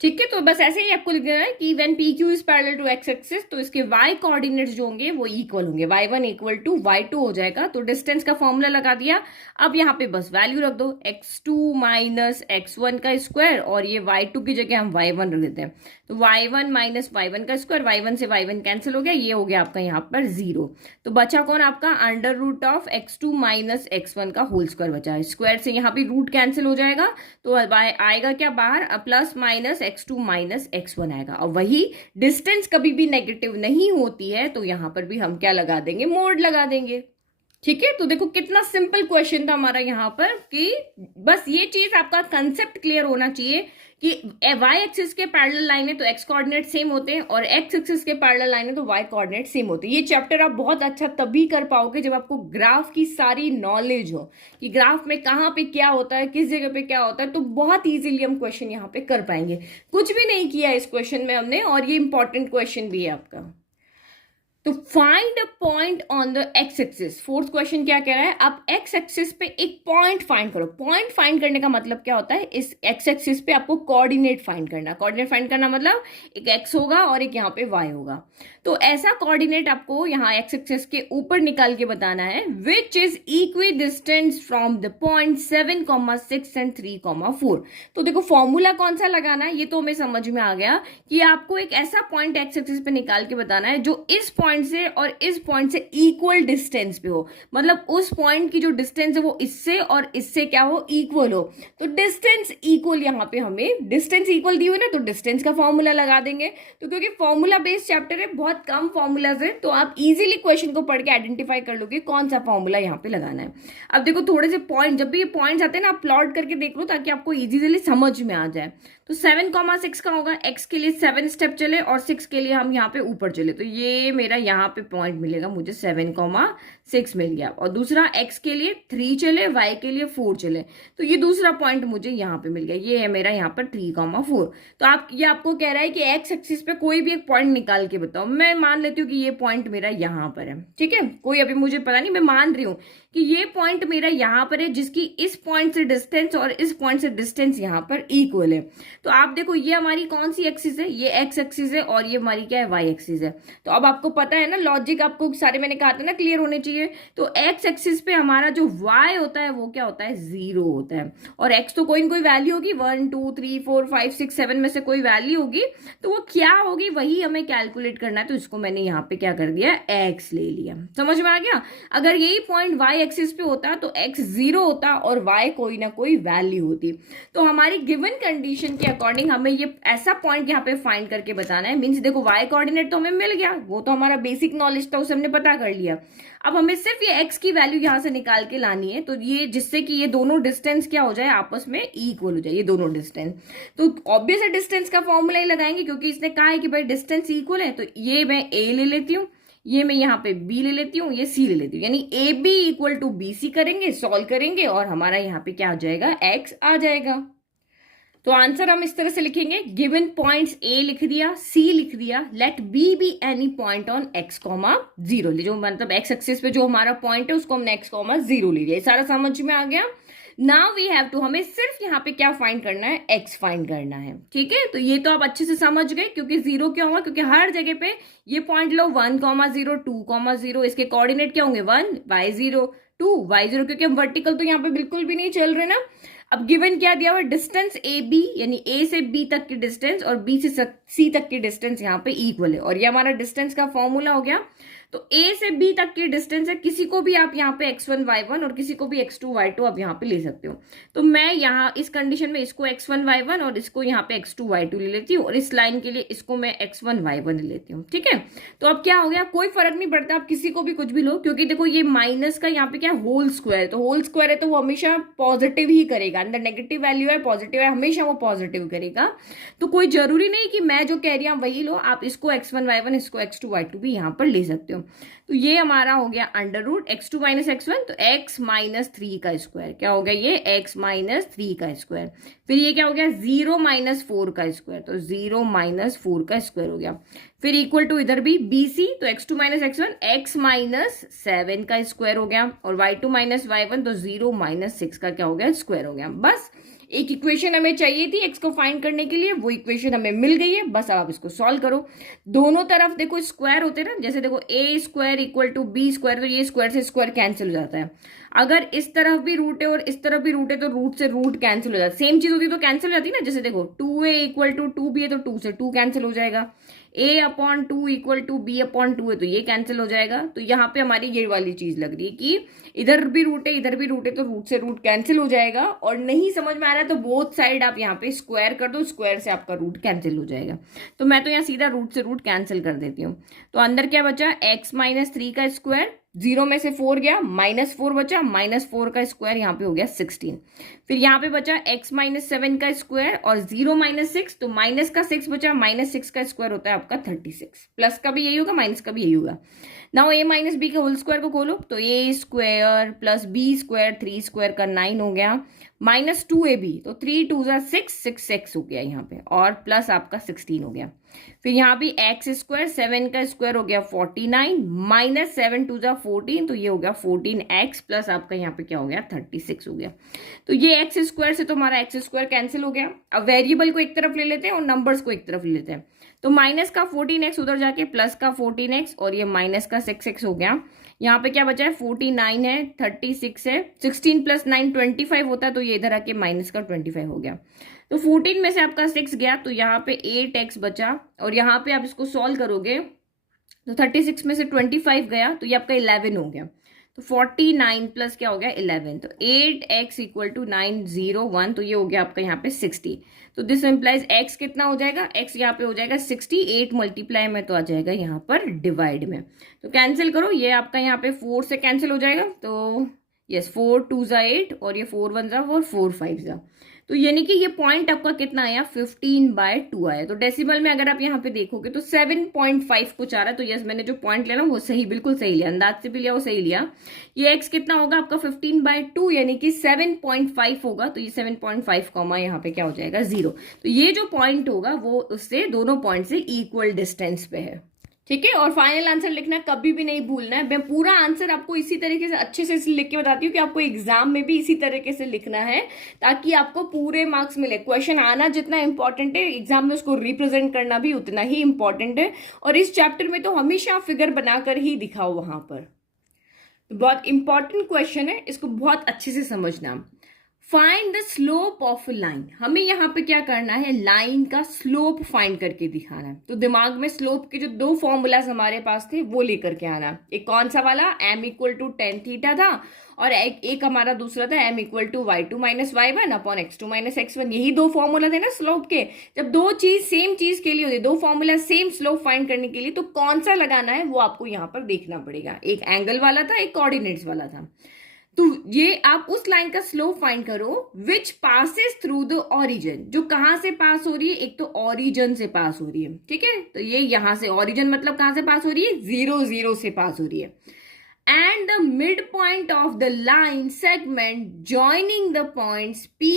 ठीक है, तो बस ऐसे ही आपको लिखना है कि when PQ is parallel to x axis, तो इसके y कोऑर्डिनेट्स जो होंगे वो इक्वल होंगे, y1 इक्वल टू y2 हो जाएगा। तो डिस्टेंस का फॉर्मूला लगा दिया। अब यहाँ पे बस वैल्यू रख दो, x2 माइनस x1 का स्क्वायर, और ये y2 की जगह हम y1 रख देते हैं। तो y1 माइनस y1 का स्क्वायर, y1 से y1 कैंसिल हो गया, ये हो गया आपका यहाँ पर 0। तो बचा कौन आपका, under root of x2 minus x1 का होल स्क्वायर बचा है। स्क्वायर से यहाँ पे रूट कैंसिल हो जाएगा, तो आएगा क्या बाहर, plus minus x2 minus x1 आएगा। और वही डिस्टेंस कभी भी नेगेटिव नहीं होती है, तो यहाँ पर भी हम क्या लगा देंगे, मोड लगा देंगे। ठीक है, तो देखो कितना सिंपल क्वेश्चन था हमारा यहाँ पर, कि बस ये चीज आपका कंसेप्ट क्लियर होना चाहिए कि y एक्सिस के पैरेलल लाइन है तो x कोऑर्डिनेट सेम होते हैं, और x एक्सिस के पैरेलल लाइन है तो y कोऑर्डिनेट सेम होते हैं। ये चैप्टर आप बहुत अच्छा तभी कर पाओगे जब आपको ग्राफ की सारी नॉलेज हो, कि ग्राफ में कहाँ पे क्या होता है, किस जगह पे क्या होता है, तो बहुत इजीली हम क्वेश्चन यहाँ पे कर पाएंगे। कुछ भी नहीं किया इस क्वेश्चन में हमने, और ये इंपॉर्टेंट क्वेश्चन भी है आपका। तो find a point on the x axis. Fourth question क्या कह रहा है, आप एक्स एक्सिस पे एक पॉइंट फाइंड करो। पॉइंट फाइंड करने का मतलब क्या होता है, इस एक्स एक्सिस पे आपको कोऑर्डिनेट फाइंड करना। कोऑर्डिनेट फाइंड करना मतलब एक एक्स होगा और एक यहाँ पे वाई होगा। तो ऐसा कोऑर्डिनेट आपको यहाँ एक्स एक्सिस के ऊपर निकाल के बताना है, which is equi distance from the point 7,6 and 3,4। तो देखो फॉर्मूला कौन सा लगाना है ये तो हमें समझ में आ गया, कि आपको एक ऐसा पॉइंट एक्स एक्सिस पे निकाल के बताना है जो इस पॉइंट पॉइंट से और इस पॉइंट से इक्वल डिस्टेंस पे हो, मतलब उस पॉइंट की जो डिस्टेंस है वो इससे और इससे क्या हो, इक्वल हो। तो डिस्टेंस इक्वल, यहाँ पे हमें डिस्टेंस इक्वल दी हुई ना, तो डिस्टेंस का फॉर्मूला लगा देंगे। तो क्योंकि फॉर्मूला बेस्ड चैप्टर है, बहुत कम फॉर्मूलाज है, तो आप इजीली क्वेश्चन को पढ़ के आइडेंटिफाई कर लोगे कौन सा फॉर्मूला यहाँ पे लगाना है। अब देखो थोड़े से पॉइंट, जब भी ये पॉइंट्स आते हैं ना, आप प्लॉट करके देख लो ताकि आपको इजीली समझ में आ जाए। तो 7,6 का होगा, x के लिए 7 स्टेप चले और 6 के लिए हम यहाँ पे ऊपर चले, तो ये मेरा यहाँ पे पॉइंट मिलेगा, मुझे 7,6 मिल गया। और दूसरा x के लिए 3 चले, y के लिए 4 चले, तो ये दूसरा पॉइंट मुझे यहाँ पे मिल गया, ये है मेरा यहाँ पर 3,4। तो ये आपको कह रहा है कि x एक्सिस पे कोई भी एक पॉइंट निकाल के बताओ। मैं मान लेती हूँ कि ये पॉइंट मेरा यहाँ पर है, ठीक है, कोई अभी मुझे पता नहीं, मैं मान रही हूँ कि ये पॉइंट मेरा यहाँ पर है, जिसकी इस पॉइंट से डिस्टेंस और इस पॉइंट से डिस्टेंस यहाँ पर इक्वल है। तो आप देखो ये हमारी कौन सी एक्सिस है, ये एक्स एक्सिस है और ये हमारी क्या है, वाई एक्सिस है। तो अब आपको पता है ना, लॉजिक आपको सारे मैंने कहा था ना क्लियर होने चाहिए। तो एक्स एक्सिस पे हमारा जो वाई होता है वो क्या होता है, 0 होता है, और एक्स तो कोई ना कोई वैल्यू होगी, 1 2 3 4 5 6 7 में से कोई वैल्यू होगी, तो वो क्या होगी वही हमें कैलकुलेट करना है। तो इसको मैंने यहाँ पे क्या कर दिया, एक्स ले लिया। समझ में आ गया। अगर यही पॉइंट वाई एक्सिस पे होता तो x 0 होता और y कोई ना कोई वैल्यू होती। तो हमारी गिवन कंडीशन के अकॉर्डिंग हमें ये ऐसा पॉइंट यहाँ पे फाइंड करके बताना है। मींस देखो y कोऑर्डिनेट तो हमें मिल गया, वो तो हमारा बेसिक नॉलेज था, उसे हमने पता कर लिया। अब हमें सिर्फ ये x की वैल्यू यहाँ से निकाल के लानी है, तो ये जिससे कि ये दोनों डिस्टेंस क्या हो जाए, आपस में इक्वल हो जाए, ये दोनों डिस्टेंस। तो ऑब्वियस है डिस्टेंस का फॉर्मूला ही लगाएंगे, क्योंकि इसने कहा है कि भाई डिस्टेंस इक्वल है। तो ये मैं a ले लेती हूँ, ये मैं यहाँ पे b ले लेती हूँ, ये c ले लेती हूँ, यानी A B equal to B C करेंगे, सॉल्व करेंगे और हमारा यहाँ पे क्या आ जाएगा, x आ जाएगा। तो आंसर हम इस तरह से लिखेंगे, गिवन पॉइंट्स a लिख दिया, c लिख दिया, let b be any point on x, 0, जो मतलब x एक्सिस पे जो हमारा पॉइंट है उसको हमने x, 0 ले लिया। सारा समझ में आ गया। नाउ वी हैव टू, हमें सिर्फ यहाँ पे क्या फाइंड करना है, x फाइंड करना है, ठीक है। तो ये तो आप अच्छे से समझ गए, क्योंकि 0 क्या होगा, क्योंकि हर जगह पे ये पॉइंट लो 1, 0 2, 0, इसके कोऑर्डिनेट क्या होंगे, 1 y0 2 y0, क्योंकि हम वर्टिकल तो यहाँ पे बिल्कुल भी नहीं चल रहे ना। अब गिवन क्या दिया हुआ, डिस्टेंस ए बी, यानी ए से बी तक की डिस्टेंस और बी से सी तक की डिस्टेंस यहाँ पे इक्वल है, और ये हमारा डिस्टेंस का फॉर्मूला हो गया। तो ए से बी तक की डिस्टेंस है, किसी को भी आप यहाँ पे x1 y1 और किसी को भी x2 y2 आप यहाँ पे ले सकते हो। तो मैं यहाँ इस कंडीशन में इसको x1 y1 और इसको यहाँ पे x2 y2 ले लेती हूँ, और इस लाइन के लिए इसको मैं x1 y1 ले लेती हूँ, ठीक है। तो अब क्या हो गया, कोई फर्क नहीं पड़ता, आप किसी को भी कुछ भी लो, क्योंकि देखो ये माइनस का यहाँ पे क्या होल स्क्वायर है, तो होल स्क्वायर है तो वो हमेशा पॉजिटिव ही करेगा, अंदर नेगेटिव वैल्यू है पॉजिटिव है, हमेशा वो पॉजिटिव करेगा। तो कोई जरूरी नहीं कि मैं जो कह रही हूँ वही लो, आप इसको x1 y1 इसको x2 y2 भी यहाँ पर ले सकते हो। तो ये हमारा हो गया under root x2 minus x1, तो x माइनस 3 का स्क्वायर, क्या हो गया ये x माइनस 3 का स्क्वायर। फिर ये क्या हो गया, 0 माइनस 4 का स्क्वायर, तो 0 माइनस 4 का स्क्वायर हो गया। फिर इक्वल टू इधर भी bc, तो x2 minus x1 x minus 7 का स्क्वायर हो गया, और y2 माइनस y1 तो 0 माइनस 6 का क्या हो गया, स्क्वायर हो गया। बस एक इक्वेशन हमें चाहिए थी x को फाइंड करने के लिए, वो इक्वेशन हमें मिल गई है। बस अब आप इसको सॉल्व करो। दोनों तरफ देखो स्क्वायर होते हैं ना, जैसे देखो a square equal to b square, तो ये स्क्वायर से स्क्वायर कैंसिल हो जाता है। अगर इस तरफ भी रूट है और इस तरफ भी रूट है तो रूट से रूट कैंसिल हो जाता है, सेम चीज होती तो कैंसिल हो जाती है ना। जैसे देखो 2a इक्वल टू 2b है तो 2 से 2 कैंसिल हो जाएगा, a upon 2 equal to b upon 2 है तो ये कैंसिल हो जाएगा। तो यहाँ पे हमारी ये वाली चीज लग रही है कि इधर भी रूट है इधर भी रूट है, तो रूट से रूट कैंसिल हो जाएगा। और नहीं समझ में आ रहा है तो बोथ साइड आप यहाँ पे स्क्वायर कर दो, स्क्वायर से आपका रूट कैंसिल हो जाएगा। तो मैं तो यहाँ सीधा रूट से रूट कैंसिल कर देती हूँ। तो अंदर क्या बचा, x माइनस 3 का स्क्वायर, 0 में से 4 गया, माइनस 4 बचा, माइनस 4 का स्क्वायर यहाँ पे हो गया 16। फिर यहाँ पे बचा x माइनस 7 का स्क्वायर और 0 माइनस 6, तो माइनस का 6 बचा, माइनस 6 का स्क्वायर होता है आपका 36। प्लस का भी यही होगा, माइनस का भी यही होगा। नाउ a माइनस बी के होल स्क्वायर को खोलो, तो a square plus B square 3 square का 9 हो गया, माइनस 2ab, तो 3 2 6 6 हो गया यहाँ पे, और प्लस आपका 16 हो गया। फिर यहाँ भी एक्स स्क्वायर 7 का स्क्वायर हो गया 49, माइनस 7 2 14, तो ये हो गया 14x, प्लस आपका यहाँ पे क्या हो गया 36 हो गया। तो ये एक्स स्क्वायर से तो हमारा एक्स स्क्वायर कैंसिल हो गया। अब वेरिएबल को एक तरफ ले लेते हैं और नंबर्स को एक तरफ ले लेते हैं। तो माइनस का 14x उधर जाके प्लस का 14x और ये माइनस का 6x हो गया। यहाँ पे क्या बचा है, 49 है, 36 है, 16 प्लस 9 25 होता है, तो ये इधर आके माइनस का 25 हो गया। तो 14 में से आपका 6 गया, तो यहाँ पे 8x बचा, और यहाँ पे आप इसको सॉल्व करोगे तो 36 में से 25 गया तो ये आपका 11 हो गया। तो 49 प्लस क्या हो गया 11, तो 8x इक्वल टू 901, तो ये हो गया आपका यहाँ पे 60। तो दिस इम्प्लाइज x कितना हो जाएगा, x यहाँ पे हो जाएगा 68 मल्टीप्लाई में तो आ जाएगा यहाँ पर डिवाइड में। तो कैंसिल करो, ये आपका यहाँ पे 4 से कैंसिल हो जाएगा। तो यस 4 2 ज़ा 8 और ये 4 1 ज़ा और 4 5 ज़ा। तो यानी कि ये पॉइंट आपका कितना आया 15/2 आया। तो डेसिमल में अगर आप यहाँ पे देखोगे तो 7.5 कुछ आ रहा है। तो यस मैंने जो पॉइंट लिया ना वो सही, बिल्कुल सही लिया, अंदाज से भी लिया वो सही लिया। ये x कितना होगा आपका 15/2 यानी कि 7.5 होगा। तो ये 7.5 कॉमा यहाँ पे क्या हो जाएगा 0। तो ये जो पॉइंट होगा वो उससे दोनों पॉइंट से इक्वल डिस्टेंस पे है। ठीक है, और फाइनल आंसर लिखना कभी भी नहीं भूलना है। मैं पूरा आंसर आपको इसी तरीके से अच्छे से लिख के बताती हूँ कि आपको एग्जाम में भी इसी तरीके से लिखना है ताकि आपको पूरे मार्क्स मिले। क्वेश्चन आना जितना इंपॉर्टेंट है, एग्जाम में उसको रिप्रेजेंट करना भी उतना ही इंपॉर्टेंट है। और इस चैप्टर में तो हमेशा फिगर बनाकर ही दिखाओ वहां पर। तो बहुत इंपॉर्टेंट क्वेश्चन है, इसको बहुत अच्छे से समझना। Find the slope of a line. हमें यहाँ पे क्या करना है, लाइन का स्लोप फाइंड करके दिखाना है। तो दिमाग में स्लोप के जो दो फॉर्मूलाज हमारे पास थे वो लेकर के आना। एक कौन सा वाला, m equal to tan theta था, और एक हमारा दूसरा था m equal to y2 minus y1 upon x2 minus x1। यही दो फॉर्मूला थे ना स्लोप के। जब दो चीज सेम चीज के लिए होती है, दो फॉर्मूला सेम स्लोप फाइंड करने के लिए, तो कौन सा लगाना है वो आपको यहाँ पर देखना पड़ेगा। एक एंगल वाला था, एक कोऑर्डिनेट्स वाला था। तो ये आप उस लाइन का स्लोप फाइंड करो विच पासेस थ्रू द ओरिजिन। जो कहां से पास हो रही है, एक तो ओरिजिन से पास हो रही है, ठीक है। तो ये यहां से ओरिजिन मतलब कहां से पास हो रही है, 0 0 से पास हो रही है। And the mid point of the line segment joining the points p,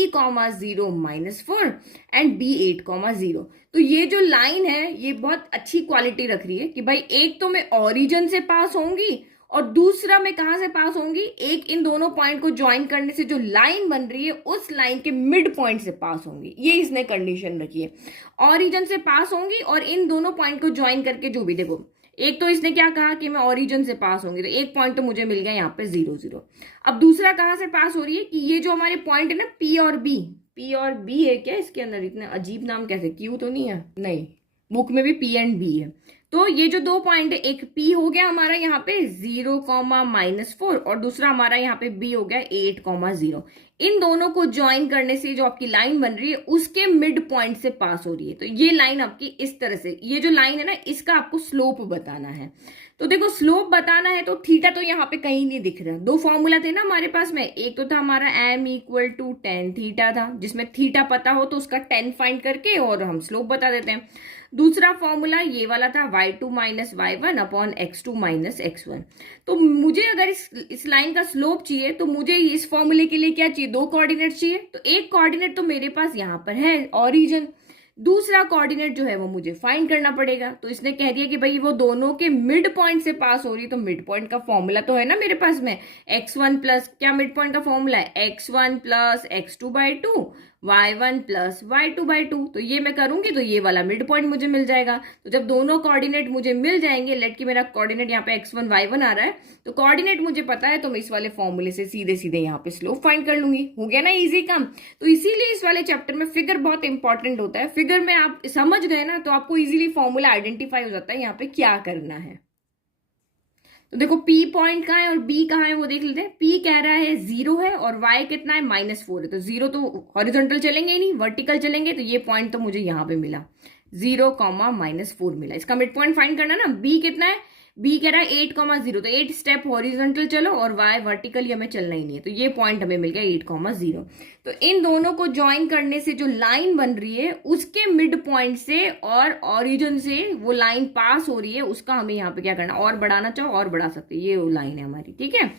0 -4 and b 8, 0। तो ये जो लाइन है ये बहुत अच्छी क्वालिटी रख रही है कि भाई एक तो मैं ओरिजिन से पास होंगी और दूसरा मैं कहां से पास होंगी, एक इन दोनों पॉइंट को ज्वाइन करने से जो लाइन बन रही है उस लाइन के मिड पॉइंट से पास होंगी। ये इसने कंडीशन रखी है, ओरिजिन से पास होंगी और इन दोनों पॉइंट को ज्वाइन करके जो भी, देखो एक तो इसने क्या कहा कि मैं ओरिजिन से पास होंगी, तो एक पॉइंट तो मुझे मिल गया यहाँ पे 0 0। अब दूसरा कहां से पास हो रही है कि ये जो हमारे पॉइंट है ना P और B है क्या इसके अंदर, इतने अजीब नाम कैसे, Q तो नहीं है, नहीं बुक में भी P एंड B है। तो ये जो दो पॉइंट है, एक P हो गया हमारा यहाँ पे 0, -4 और दूसरा हमारा यहाँ पे B हो गया 8, 0। इन दोनों को ज्वाइन करने से जो आपकी लाइन बन रही है उसके मिड पॉइंट से पास हो रही है। तो ये लाइन आपकी इस तरह से, ये जो लाइन है ना इसका आपको स्लोप बताना है। तो देखो स्लोप बताना है तो थीटा तो यहाँ पे कहीं नहीं दिख रहा। दो फॉर्मूला थे ना हमारे पास में, एक तो था हमारा m equal to tan theta था, जिसमें थीटा पता हो तो उसका 10 फाइंड करके और हम स्लोप बता देते हैं। दूसरा फॉर्मूला ये वाला था y2 minus y1 upon x2 minus x1। तो मुझे अगर इस लाइन का स्लोप चाहिए तो मुझे इस फॉर्मूले के लिए क्या चाहिए, दो कोऑर्डिनेट चाहिए। तो एक कोऑर्डिनेट तो मेरे पास यहाँ पर है ओरिजिन, दूसरा कोऑर्डिनेट जो है वो मुझे फाइंड करना पड़ेगा। तो इसने कह दिया कि भाई वो दोनों के मिड पॉइंट से पास हो रही है, तो मिड पॉइंट का फॉर्मूला तो है ना मेरे पास में, x1 प्लस क्या मिड पॉइंट का फॉर्मूला है, x1 plus x2/2 y1 plus y2/2। तो ये मैं करूंगी तो ये वाला मिड पॉइंट मुझे मिल जाएगा। तो जब दोनों कोऑर्डिनेट मुझे मिल जाएंगे, लेट कि मेरा कोऑर्डिनेट यहाँ पे x1 y1 आ रहा है, तो कोऑर्डिनेट मुझे पता है तो मैं इस वाले फॉर्मूले से सीधे सीधे यहाँ पे स्लोप फाइंड कर लूंगी। हो गया ना इजी काम। तो इसीलिए इस वाले चैप्टर में फिगर बहुत इंपॉर्टेंट होता है। फिगर में आप समझ गए ना तो आपको इजीली फॉर्मूला आइडेंटिफाई हो जाता है यहाँ पे क्या करना है। तो देखो P पॉइंट कहाँ है और B कहाँ है वो देख लेते हैं। P कह रहा है 0 है और Y कितना है -4 है। तो 0 तो हॉरिजॉन्टल चलेंगे ही नहीं, वर्टिकल चलेंगे। तो ये पॉइंट तो मुझे यहाँ पे मिला 0, -4 मिला। इसका मिड पॉइंट फाइंड करना ना। B कितना है, B कह रहा है 8, 0। तो 8 स्टेप हॉरिजॉन्टल चलो और Y वर्टिकली हमें चलना ही नहीं है। तो ये पॉइंट हमें मिल गया 8, 0। तो इन दोनों को ज्वाइन करने से जो लाइन बन रही है उसके मिड पॉइंट से और ओरिजिन से वो लाइन पास हो रही है, उसका हमें यहाँ पे क्या करना, और बढ़ाना चाहो और बढ़ा सकते हैं। ये वो लाइन है हमारी, ठीक है।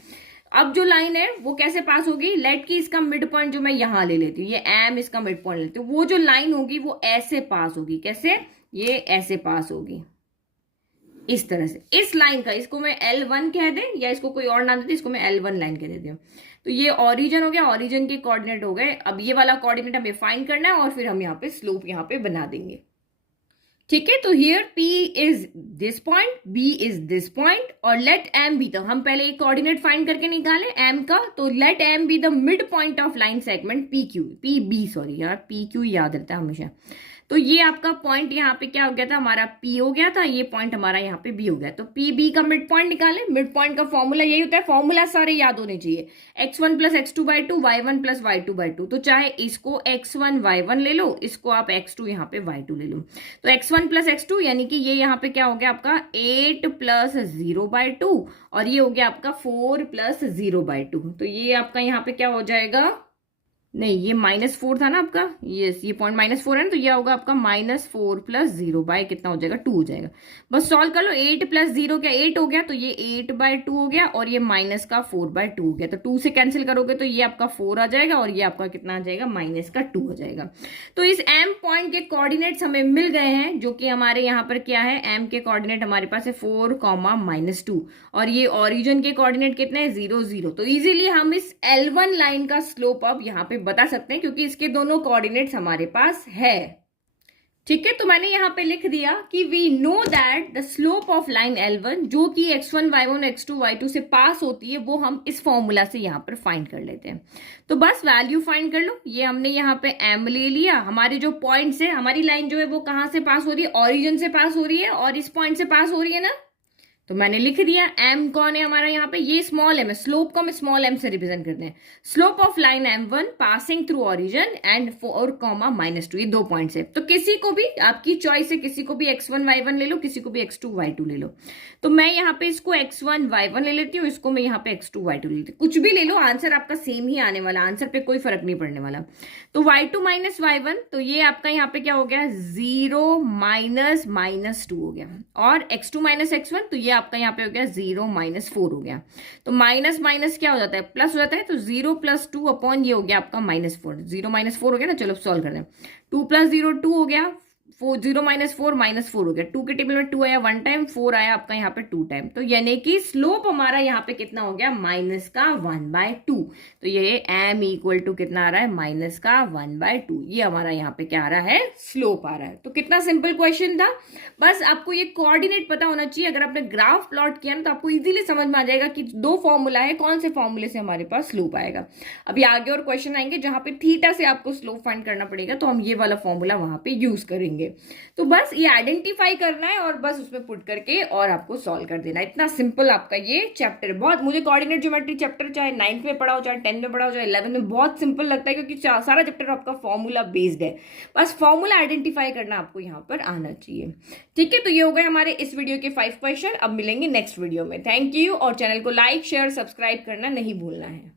अब जो लाइन है वो कैसे पास होगी, लेट की इसका मिड पॉइंट जो मैं यहाँ ले लेती हूँ, ये m इसका मिड पॉइंट लेती हूँ। वो जो लाइन होगी वो ऐसे पास होगी, कैसे, ये ऐसे पास होगी इस तरह से। इस लाइन का, इसको मैं L1 कह दे या इसको कोई और नाम देते, इसको मैं L1 लाइन कह देती हूँ। तो ये ओरिजिन हो गया, ओरिजिन के कोऑर्डिनेट हो गए। अब ये वाला कोऑर्डिनेट हमें फाइंड करना है और फिर हम यहाँ पे स्लोप यहाँ पे बना देंगे, ठीक है। तो here P is this point, B is this point और लेट M बी, तो हम पहले एक कोऑर्डिनेट फाइंड करके निकाले M का। तो let M be the mid point of line segment PQ, PB sorry यार, PQ याद रहता है हमेशा। तो ये आपका पॉइंट यहाँ पे क्या हो गया था, हमारा P हो गया था, ये पॉइंट हमारा यहाँ पे B हो गया। तो P B का मिड पॉइंट निकाले। मिड पॉइंट का फॉर्मूला यही होता है, फॉर्मूला सारे याद होने चाहिए, x1 plus x2/2 y1 plus y2/2। तो चाहे इसको x1 y1 ले लो, इसको आप x2 यहाँ पे y2 ले लो। तो x1 प्लस x2 यानी कि ये यहाँ पे क्या हो गया आपका 8 प्लस 0/2 और ये हो गया आपका 4 प्लस 0/2। तो ये आपका यहाँ पे क्या हो जाएगा, नहीं ये -4 था ना आपका, ये पॉइंट -4 है ना, तो ये होगा आपका -4 प्लस 0 बाय कितना हो जाएगा 2 हो जाएगा। बस सॉल्व कर लो। 8 प्लस 0 क्या 8 हो गया, तो ये 8/2 हो गया और ये माइनस का 4/2 हो गया। तो 2 से कैंसिल करोगे तो ये आपका 4 आ जाएगा और ये आपका कितना आ जाएगा -2 हो जाएगा। तो इस एम पॉइंट के कोऑर्डिनेट्स हमें मिल गए हैं, जो कि हमारे यहाँ पर क्या है, एम के कोऑर्डिनेट हमारे पास है 4, -2 और ये ओरिजिन के कोऑर्डिनेट कितने हैं 0, 0। तो इजीली हम इस L1 लाइन का स्लोप अब यहाँ पे बता सकते हैं, क्योंकि इसके दोनों कोऑर्डिनेट्स हमारे पास है। ठीक है, तो मैंने यहां पे लिख दिया कि we know that the slope of line L1 जो कि x1 y1 x2 y2 से पास होती है, वो हम इस फॉर्मूला से यहां पर फाइंड कर लेते हैं। तो बस वैल्यू फाइंड कर लो। ये हमने यहाँ पे m ले लिया। हमारे जो पॉइंट्स है, हमारी लाइन जो है वो कहां से पास हो रही है, ओरिजिन से पास हो रही है और इस पॉइंट से पास हो रही है ना। तो मैंने लिख दिया m कौन है हमारा यहाँ पे, ये स्मॉल m है। स्लोप को हम स्मॉल m से रिप्रेजेंट करते हैं। Slope of line m1 passing through origin and 4, -2, ये 2 पॉइंट्स है। तो किसी को भी आपकी चॉइस है, किसी को भी x1 y1 ले लो, किसी को भी x2 y2 ले लो। तो मैं यहाँ पे इसको x1 y1 ले लेती हूँ, इसको मैं यहाँ पे x2 y2 ले लेती हूँ। कुछ भी ले लो, आंसर आपका सेम ही आने वाला, आंसर पे कोई फर्क नहीं पड़ने वाला। तो y2 माइनस y1, तो ये आपका यहाँ पे क्या हो गया 0 -2 हो गया। और x2 माइनस x1, तो ये आपका यहाँ पे हो गया 0 -4 हो गया। तो माइनस माइनस क्या हो जाता है, प्लस हो जाता है। तो 0 + 2 अपॉन ये हो गया आपका -4। 0 -4 हो गया ना। चलो सॉल्व कर दें। 2 + 0 2 हो गया। 0 -4 हो गया। 2 के टेबल में 2 आया 1 टाइम, 4 आया आपका यहाँ पे 2 टाइम। तो यानी कि स्लोप हमारा यहाँ पे कितना हो गया -1/2। तो ये m = कितना आ रहा है -1/2। ये हमारा यहाँ पे क्या आ रहा है, स्लोप आ रहा है। तो कितना सिंपल क्वेश्चन था। बस आपको ये कोऑर्डिनेट पता होना चाहिए। अगर आपने ग्राफ प्लॉट किया ना तो आपको इजीली समझ में आ जाएगा कि 2 फॉर्मूला है, कौन से फॉर्मूले से हमारे पास स्लोप आएगा। अभी आगे और क्वेश्चन आएंगे जहां पे थीटा से आपको स्लोप फाइंड करना पड़ेगा, तो हम ये वाला फॉर्मूला वहां पे यूज करेंगे। तो बस ये आइडेंटिफाई करना है और बस उसमें पुट करके और आपको सॉल्व कर देना है। इतना सिंपल आपका ये चैप्टर। बहुत मुझे कोऑर्डिनेट ज्योमेट्री चैप्टर चाहे 9th में पढ़ाओ, चाहे 10th में पढ़ाओ, चाहे 11th में, बहुत सिंपल लगता है, क्योंकि सारा चैप्टर आपका फॉर्मूला बेस्ड है। बस फॉर्मूला आइडेंटिफाई करना आपको यहाँ पर आना चाहिए। ठीक है, तो ये हो गए हमारे इस वीडियो के 5 क्वेश्चन। अब मिलेंगे नेक्स्ट वीडियो में। Thank you. और चैनल को लाइक शेयर सब्सक्राइब करना नहीं भूलना है।